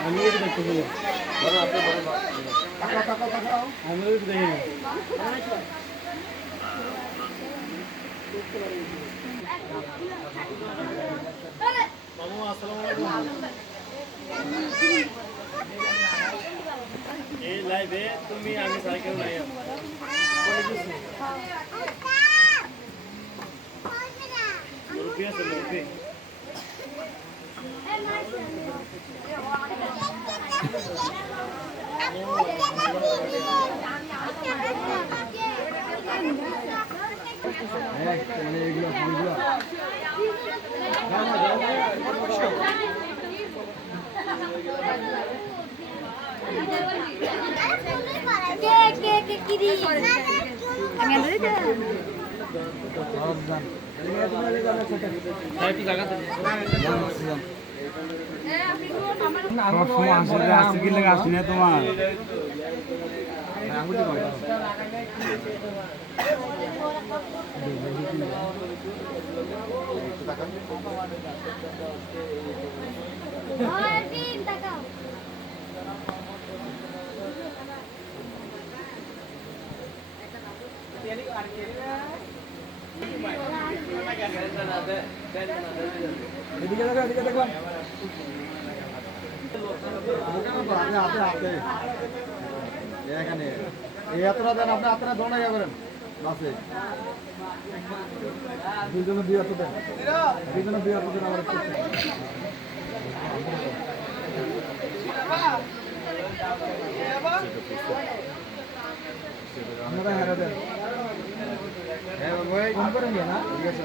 আমি দেখতে আমি দেখি এই লাইভে তুমি আমি সাইকেল নাই মুরগি আছে মুরগি তোমার এদিকে দেখলাম এখানে এই যাত্রা দেন আপনি আপনারা দৌড়াই যাবেন বাসে দুজনে দুই হাতে দেন দুজনে দুই হাতে দেন আমার আপনারা হেরা দেন হ্যাঁ কম করে নিয়ে না ঠিক আছে